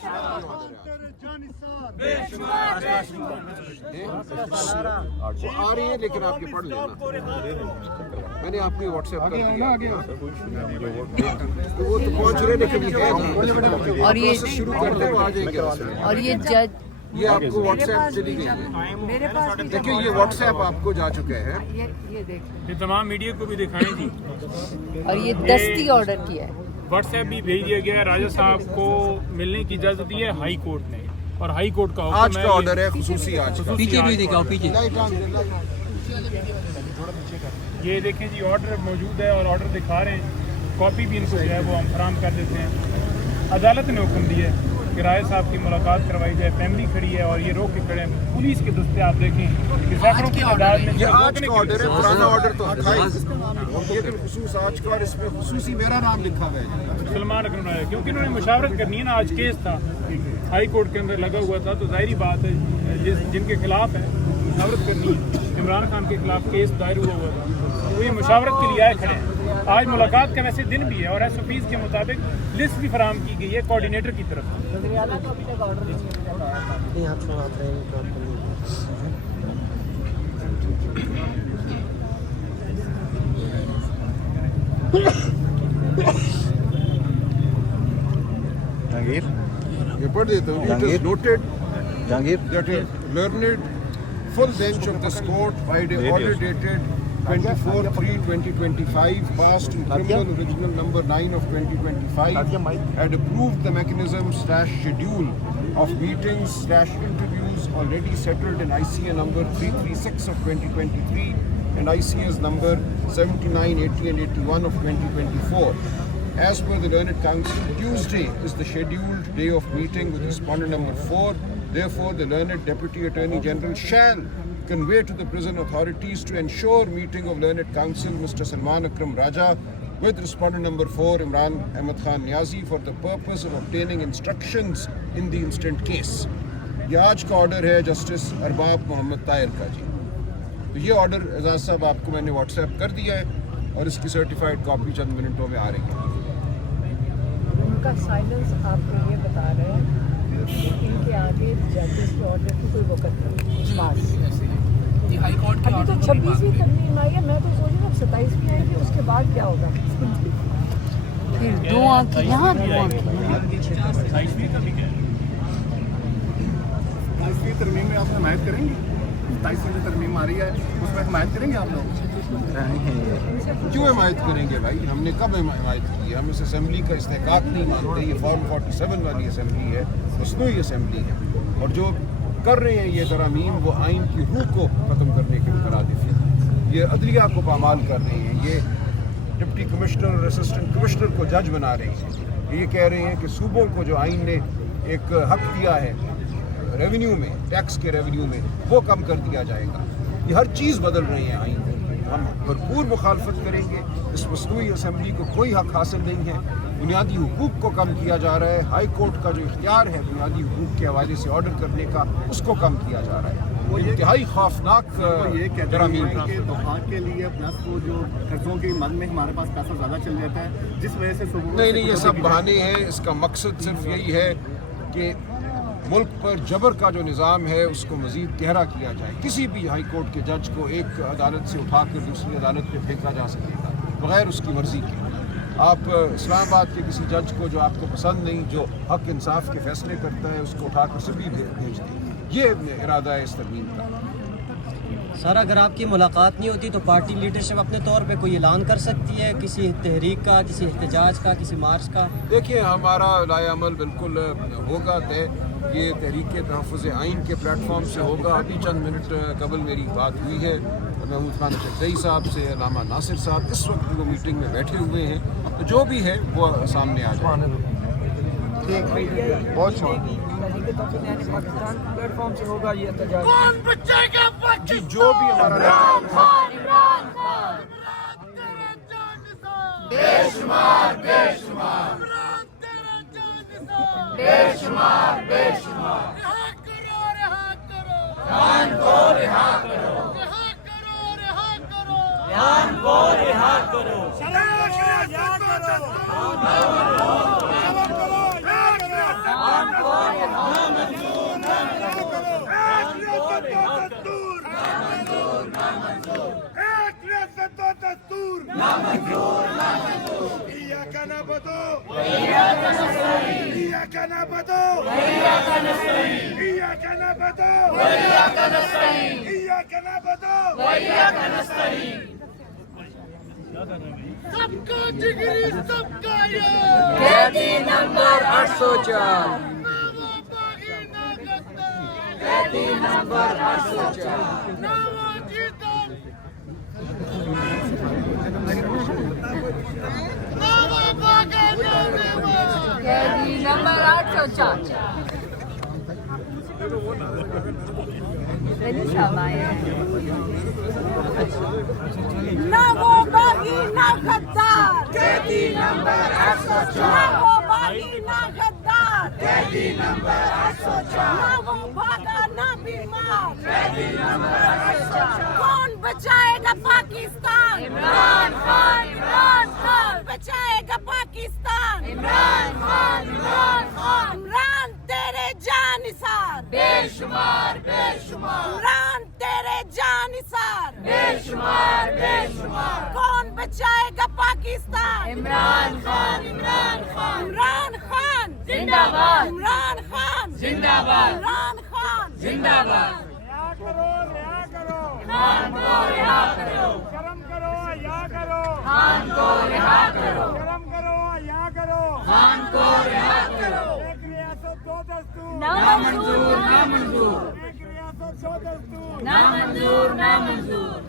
आ रही है लेकिन आपके पढ़ लेना। मैंने आपको व्हाट्सएप कर दिया तो वो तो पहुंच रहे लेकिन ये है और ये शुरू कर दे, आ जाएंगे। और ये जज ये आपको व्हाट्सएप चली गई है, मेरे पास देखिए ये व्हाट्सएप आपको जा चुके हैं। ये देख, ये तमाम मीडिया को भी दिखाएं जी। और ये दस्ती ऑर्डर किया है। व्हाट्सएप भी भेज दिया गया है। राजा साहब को मिलने की इजाजत दी है हाई कोर्ट ने, और हाई कोर्ट का आज का ऑर्डर है खुसूसी आज का। पीछे भी दिखाओ, पीछे ये देखें जी, ऑर्डर मौजूद है और ऑर्डर दिखा रहे हैं। कॉपी भी इनको जो है वो हम फराम कर देते हैं। अदालत ने हुक्म दिया है कि राय साहब की मुलाकात करवाई जाए। फैमिली खड़ी है और ये रोक के खड़े हैं। पुलिस के दस्ते आप देखें कि सैकड़ों की तादाद में ये आज का ऑर्डर है, पुराना ऑर्डर तो था ही। ये तो खुसूस आज का, और इसमें खुसूसी मेरा नाम लिखा हुआ है सलमान अकरम राय, क्योंकि उन्होंने मुशावरत करनी है ना। आज केस था हाई कोर्ट के अंदर लगा हुआ था, तो जाहिर बात है जिनके खिलाफ है मुशावरत करनी है। इमरान खान के खिलाफ केस दायर हुआ था, तो ये मुशावरत के लिए आए खड़े हैं। आज मुलाकात का वैसे दिन भी है और SOPs के मुताबिक लिस्ट भी फराहम की गई है कोऑर्डिनेटर की तरफ। जहांगीर ये पढ़ देता हूँ। It is noted that a learned full bench of this court by the order dated 24/3/2025 passed in criminal original number 9 of 2025 had approved the mechanism/schedule of meetings/interviews already settled in ICA number 336 of 2023 and ICS number 79, 80 and 81 of 2024. As per the Learned Council, Tuesday is the scheduled day of meeting with respondent number 4. Therefore, the Learned Deputy Attorney General shall convey to the prison authorities to ensure meeting of Learned Counsel Mr. Salman Akram Raja with respondent number 4 Imran Ahmed Khan Niazi for the purpose of obtaining instructions in the instant case. ये आज का order है justice Arbab Mohammad Tahir का जी। तो ये order Ejaz साहब आपको मैंने व्हाट्सएप कर दिया है और इसकी सर्टिफाइड कॉपी चंद मिनटों में आ रही है। उनका साइलेंस आपको ये बता रहे हैं कि इनके आगे जजेस के ऑर्डर की कोई वक़्त नहीं। अभी तो 26वीं तरमीम आई है, मैं तो सोच रही हूँ 27वीं आएगी, उसके बाद क्या होगा? फिर 2 आंखें यहाँ, 2 आंखें। 27वीं तरमीम में आप हमायत करेंगे? 27वीं तरमीम आ रही है, उसमें हमायत करेंगे आप लोग? क्यों हिमायत करेंगे भाई? हमने कब हिमायत की है? हम इस असेंबली का इस्तेहकाक नहीं मानते। ये फॉर्म 47 वाली असेंबली है, मसनूई असेंबली है, और जो कर रहे हैं ये तरामीम वो आइन की रूह को ख़त्म करने के मुकराद है। ये अदलिया को पामाल कर रहे हैं, ये डिप्टी कमिश्नर और असिस्टेंट कमिश्नर को जज बना रहे हैं। ये कह रहे हैं कि सूबों को जो आइन ने एक हक दिया है रेवेन्यू में, टैक्स के रेवेन्यू में, वो कम कर दिया जाएगा। ये हर चीज़ बदल रहे हैं आइन में। हम भरपूर मुखालफत करेंगे। इस मसनूई असेंबली को कोई हक हासिल नहीं है। बुनियादी हुकूक को कम किया जा रहा है। हाई कोर्ट का जो इख्तियार है बुनियादी हुकूक के हवाले से ऑर्डर करने का, उसको कम किया जा रहा है। वो इंतहाई खौफनाक ये कहते हैं कि दुहा के लिए प्लस वो जो कर्जों के मद में हमारे पास पैसा ज़्यादा चल जाता है, जिस वजह से नहीं, ये सब बहाने हैं। इसका मकसद सिर्फ यही है कि मुल्क पर जबर का जो निज़ाम है उसको मज़ीद गहरा किया जाए। किसी भी हाई कोर्ट के जज को एक अदालत से उठाकर दूसरी अदालत में फेंका जा सकेगा बग़ैर उसकी मर्ज़ी के। आप इस्लामाबाद के किसी जज को जो आपको पसंद नहीं, जो हक इंसाफ के फैसले करता है, उसको उठाकर सभी भेज दें। ये इरादा है इस तरमीम का। सर, अगर आपकी मुलाकात नहीं होती तो पार्टी लीडरशिप अपने तौर पे कोई ऐलान कर सकती है, किसी तहरीक का, किसी एहतजाज का, किसी मार्च का? देखिए, हमारा लाए अमल बिल्कुल होगा तय। ये तहरीक तहफ़्फ़ुज़ आइन के प्लेटफॉर्म से होगा। अभी चंद मिनट कबल मेरी बात हुई है महमूद खान चकदई साहब से, अलामा नासिर साहब इस वक्त वो मीटिंग में बैठे हुए हैं, तो जो भी है वो सामने आ जाए। बहुत प्लेटफॉर्म से होगा ये एहतजाज। जी, जो भी हमारा बेशुमार बेशुमार बेशुमार बेशुमार रिहा करो, रिहा करो, ध्यान को रिहा करो, रिहा करो, रिहा करो, ध्यान को रिहा करो, रिहा करो, ध्यान को Iyyaka na'budu wa iyyaka nasta'in. Iyyaka na'budu wa iyyaka nasta'in. Iyyaka na'budu wa iyyaka nasta'in. Iyyaka na'budu wa iyyaka nasta'in. सबका जिगरी सबका यार कैदी नंबर 804 नावा बागी ना गद्दार कैदी नंबर 804 नावा जीतन नावा बागा नामेवा कैदी नंबर 804 ना वो बागी ना गद्दार कैदी नंबर 804 ना वो बागी ना गद्दार कैदी नंबर 804 ना वो भागा ना बीमार कैदी नंबर 804 कौन बचाएगा पाकिस्तान इमरान खान बचाएगा पाकिस्तान इमरान खान इमरान तेरे जानिसार बेशुमार इमरान तेरे जानिसार बेशुमार कौन बचाएगा पाकिस्तान इमरान खान इमरान खान जिंदाबाद इमरान खान जिंदाबाद इमरान खान जिंदाबाद खान को रिहा करो शर्म करो या करो खान को रिहा करो शर्म करो या करो खान को रिहा करो एक रियासत दो दस्तूर ना मंजूर एक रियासत दो दस्तूर ना मंजूर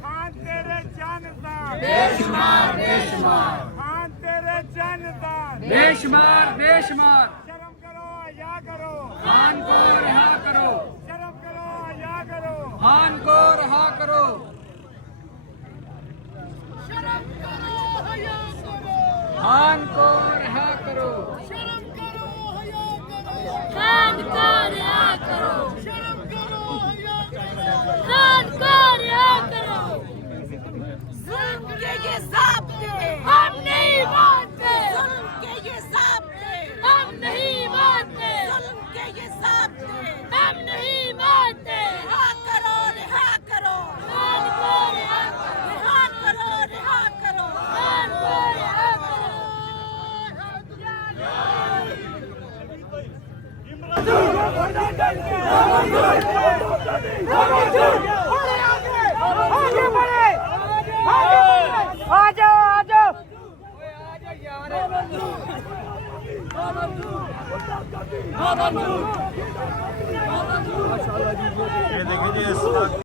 खान तेरे जानदार बेशुमार खान तेरे जानदार बेशुमार शर्म करो या करो खान को रिहा करो शर्म करो या करो खान को रिहा करो शर्म करो हया करो खान को रिहा करो शर्म करो हया करो खान को रिहा करो शर्म करो हया करो खान को रिहा करो जुल्म के ये ज़ाब्ते हम नहीं मानते जुल्म के ये ज़ाब्ते हम नहीं मानते जुल्म के ये ज़ाब्ते हम नहीं मानते रिहा करो खान को रिहा करो रिहा करो खान को रिहा करो ये देखिए